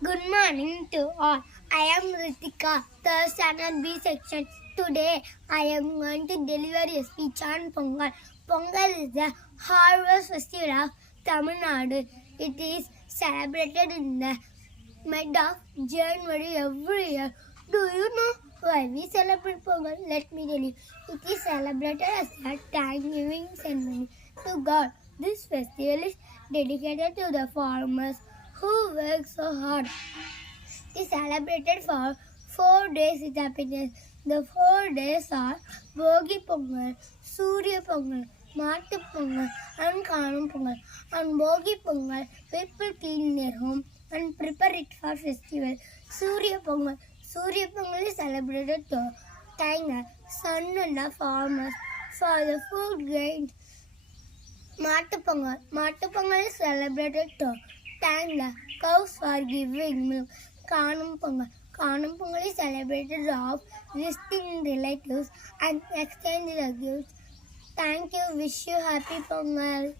Good morning to all. I am Ritika, third standard B section. Today, I am going to deliver a speech on Pongal. Pongal is the harvest festival of Tamil Nadu. It is celebrated in the mid of January every year. Do you know why we celebrate Pongal? Let me tell you. It is celebrated as a thanksgiving ceremony to God. This festival is dedicated to the farmers who work so hard. It is celebrated for 4 days with happiness. The 4 days are Bogi Pongal, Surya Pongal, Matu Pongal, and Kanum Pongal. On Bogi Pongal, people clean their home and prepare it for festival. Surya Pongal is celebrated to thank the sun and the farmers for the food grains. Mattupongal is celebrated to thank the cows for giving milk. Kanum Pongal is celebrated of visiting relatives and exchanging the gifts. Thank you. Wish you happy Pongal.